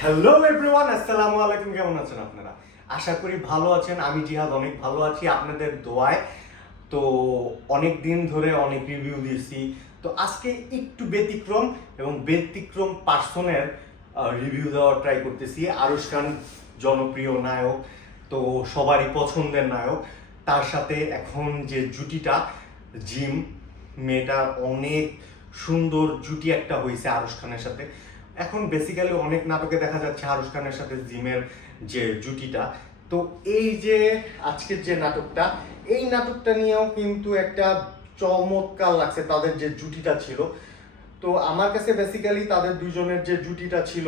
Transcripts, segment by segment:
Hello everyone, আসসালামু আলাইকুম। কেমন আছেন আপনারা? আশা করি ভালো আছেন। আমি জিহাদ অনেক ভালো আছি আপনাদের দোয়ায়। তো অনেক দিন ধরে অনেক রিভিউ দিয়েছি, তো আজকে একটু ব্যতিক্রম এবং ব্যতিক্রম পার্সনের রিভিউ দেওয়ার ট্রাই করতেছি। আরুশ খান জনপ্রিয় নায়ক, তো সবারই পছন্দের নায়ক। তার সাথে এখন যে জুটিটা, জিম, মেয়েটা অনেক সুন্দর জুটি একটা হয়েছে আরুশ খানের সাথে। এখন বেসিক্যালি অনেক নাটকে দেখা যাচ্ছে আরুশ খানের সাথে জিমের যে জুটিটা। তো এই যে আজকের যে নাটকটা, এই নাটকটা নিয়েও কিন্তু একটা চমৎকার লাগছে তাদের যে জুটিটা ছিল। তো আমার কাছে বেসিক্যালি তাদের দুজনের যে জুটিটা ছিল,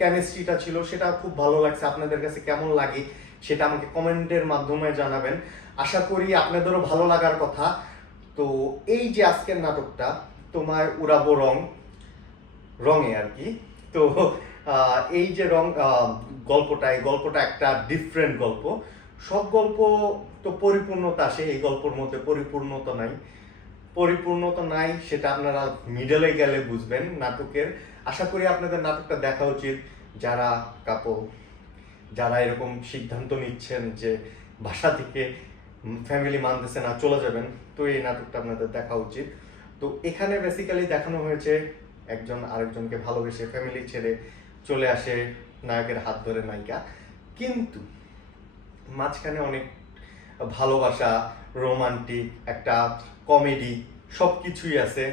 কেমিস্ট্রিটা ছিল, সেটা খুব ভালো লাগছে। আপনাদের কাছে কেমন লাগে সেটা আমাকে কমেন্টের মাধ্যমে জানাবেন। আশা করি আপনাদেরও ভালো লাগার কথা। তো এই যে আজকের নাটকটা, তোমার উড়াবো রং রঙে আর কি। তো এই যে গল্পটা, এই গল্পটা একটা ডিফারেন্ট গল্প। সব গল্প তো পরিপূর্ণতা আসে, এই গল্পের মধ্যে পরিপূর্ণতা নাই সেটা আপনারা মিডলে গেলে বুঝবেন নাটকের। আশা করি আপনাদের নাটকটা দেখা উচিত। যারা কাপল, যারা এরকম সিদ্ধান্ত নিচ্ছেন যে বাসা থেকে ফ্যামিলি মানতেছে না, চলে যাবেন, তো এই নাটকটা আপনাদের দেখা উচিত। তো এখানে বেসিক্যালি দেখানো হয়েছে একজন আরেকজনকে ভালোবেসে ফ্যামিলি ছেড়ে চলে আসে নায়কের হাত ধরে নায়িকা, কিন্তু মাঝখানে অনেক ভালোবাসা, রোমান্টিক একটা কমেডি সব কিছুই আছে।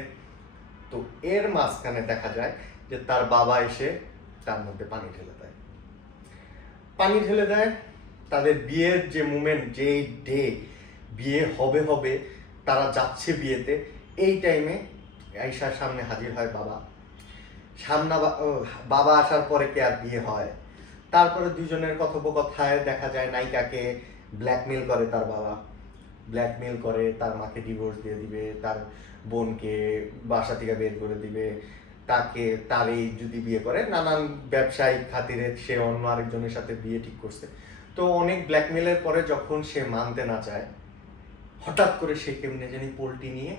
তো এর মাঝখানে দেখা যায় যে তার বাবা এসে তার মধ্যে পানি ঢেলে দেয়। তাদের বিয়ের যে মুমেন্ট, যে ডে বিয়ে হবে, তারা যাচ্ছে বিয়েতে, এই টাইমে আয়শার সামনে হাজির হয় বাবা। বাবা আসার পরে কে আর বিয়ে হয়? তারপরে দুজনের কথোপকথায় দেখা যায় নায়িকাকে ব্ল্যাকমেল করে তার বাবা, ব্ল্যাকমেল করে তার মাকে ডিভোর্স দিয়ে দিবে, তার বোনকে বাসা থেকে বের করে দিবে, তারই যদি বিয়ে করে নানান ব্যবসায়িক খাতিরে সে অন্য আরেকজনের সাথে বিয়ে ঠিক করছে। তো অনেক ব্ল্যাকমেলের পরে যখন সে মানতে না চায়, হঠাৎ করে সে কেমনে জানি পোল্টি নিয়ে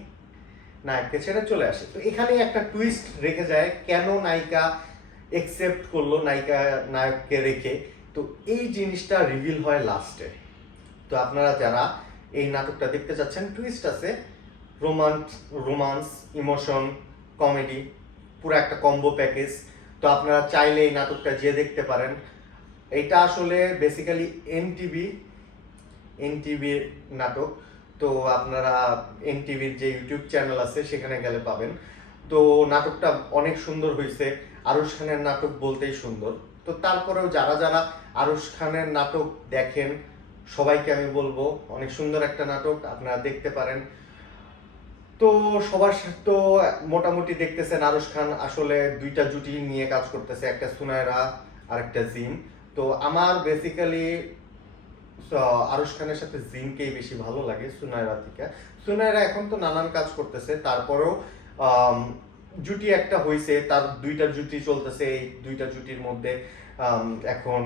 নায়ককে ছেড়ে চলে আসে। তো এখানে একটা টুইস্ট রেখে যায়, কেন নায়িকা একসেপ্ট করলো নায়ককে রেখে। তো এই জিনিসটা রিভিল হয় লাস্টে। তো আপনারা যারা এই নাটকটা দেখতে চাচ্ছেন, টুইস্ট আছে, রোমান্স, ইমোশন, কমেডি, পুরো একটা কম্বো প্যাকেজ। তো আপনারা চাইলে এই নাটকটা যে দেখতে পারেন। এটা আসলে বেসিক্যালি এনটিভির নাটক। তো আপনারা এনটিভির যে ইউটিউব চ্যানেল আছে সেখানে গেলে পাবেন। তো নাটকটা অনেক সুন্দর হয়েছে। আরুশ খানের নাটক বলতেই সুন্দর। তো তারপরেও যারা যারা আরুশ খানের নাটক দেখেন, সবাইকে আমি বলবো অনেক সুন্দর একটা নাটক, আপনারা দেখতে পারেন। তো সবার তো মোটামুটি দেখতেছেন আরুশ খান আসলে দুইটা জুটি নিয়ে কাজ করতেছে, একটা সুনায়রা আর একটা জিম। তো আমার বেসিক্যালি আরুশ খানের সাথে জিনকেই বেশি ভালো লাগে সুনায়রা থেকে। সুনায়রা এখন তো নানান কাজ করতেছে, তারপরেও জুটি একটা হয়েছে, তার দুইটা জুটি চলতেছে। এই দুইটা জুটির মধ্যে এখন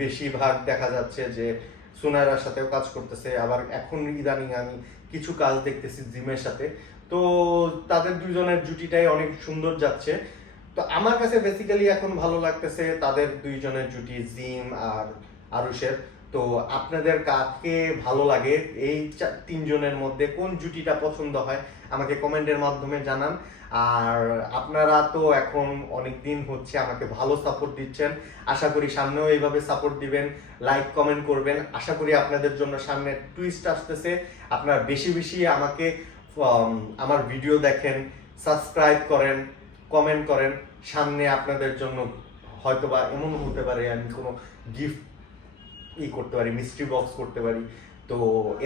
বেশিরভাগ দেখা যাচ্ছে যে সুনায়রার সাথেও কাজ করতেছে, আবার এখন ইদানিং আমি কিছু কাজ দেখতেছি জিমের সাথে। তো তাদের দুইজনের জুটিটাই অনেক সুন্দর যাচ্ছে। তো আমার কাছে বেসিক্যালি এখন ভালো লাগতেছে তাদের দুইজনের জুটি, জিম আর আরুষের। তো আপনাদের কাকে ভালো লাগে, এই তিনজনের মধ্যে কোন জুটিটা পছন্দ হয় আমাকে কমেন্টের মাধ্যমে জানান। আর আপনারা তো এখন অনেক দিন হচ্ছে আমাকে ভালো সাপোর্ট দিচ্ছেন, আশা করি সামনেও এইভাবে সাপোর্ট দিবেন, লাইক কমেন্ট করবেন। আশা করি আপনাদের জন্য সামনে টুইস্ট আসতেছে। আপনারা বেশি বেশি আমাকে আমার ভিডিও দেখেন, সাবস্ক্রাইব করেন, কমেন্ট করেন। সামনে আপনাদের জন্য হয়তোবা এমন হতে পারে আমি কোনো গিফট করতে পারি, মিস্ট্রি বক্স করতে পারি। তো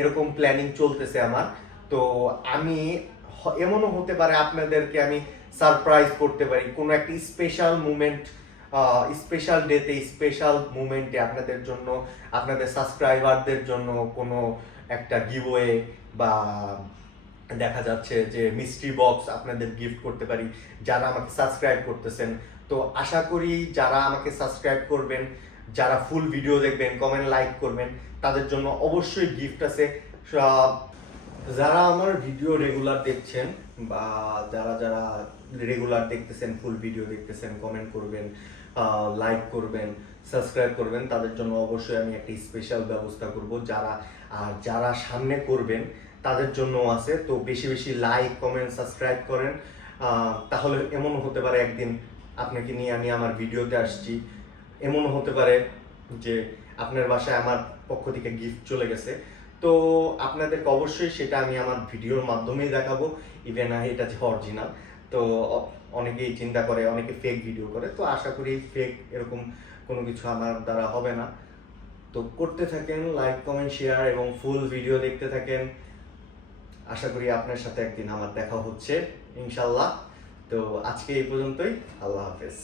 এরকম প্ল্যানিং চলতেছে আমার। তো আমি এমনও হতে পারে আপনাদেরকে আমি সারপ্রাইজ করতে পারি কোনো একটা স্পেশাল মুমেন্ট, স্পেশাল ডেতে, স্পেশাল মুমেন্টে আপনাদের জন্য, আপনাদের সাবস্ক্রাইবারদের জন্য কোনো একটা গিভওয়ে বা দেখা যাচ্ছে যে মিস্ট্রি বক্স আপনাদের গিফট করতে পারি যারা আমাকে সাবস্ক্রাইব করতেছেন। তো আশা করি যারা আমাকে সাবস্ক্রাইব করবেন, যারা ফুল ভিডিও দেখবেন, কমেন্ট লাইক করবেন, তাদের জন্য অবশ্যই গিফট আছে। যারা আমার ভিডিও রেগুলার দেখছেন বা যারা যারা রেগুলার দেখতেছেন, ফুল ভিডিও দেখতেছেন, কমেন্ট করবেন, লাইক করবেন, সাবস্ক্রাইব করবেন, তাদের জন্য অবশ্যই আমি একটি স্পেশাল ব্যবস্থা করব। যারা সামনে করবেন তাদের জন্য আছে। তো বেশি বেশি লাইক, কমেন্ট, সাবস্ক্রাইব করেন। তাহলে এমন হতে পারে একদিন আপনাকে নিয়ে আমি আমার ভিডিওতে আসছি, এমনও হতে পারে যে আপনার বাসায় আমার পক্ষ থেকে গিফট চলে গেছে। তো আপনাদেরকে অবশ্যই সেটা আমি আমার ভিডিওর মাধ্যমেই দেখাবো, ইভেন এটা যে অরিজিনাল। তো অনেকেই চিন্তা করে, অনেকে ফেক ভিডিও করে, তো আশা করি ফেক এরকম কোনো কিছু আমার দ্বারা হবে না। তো করতে থাকেন লাইক, কমেন্ট, শেয়ার এবং ফুল ভিডিও দেখতে থাকেন। আশা করি আপনার সাথে একদিন আমার দেখা হচ্ছে ইনশাল্লাহ। তো আজকে এই পর্যন্তই। আল্লাহ হাফেজ।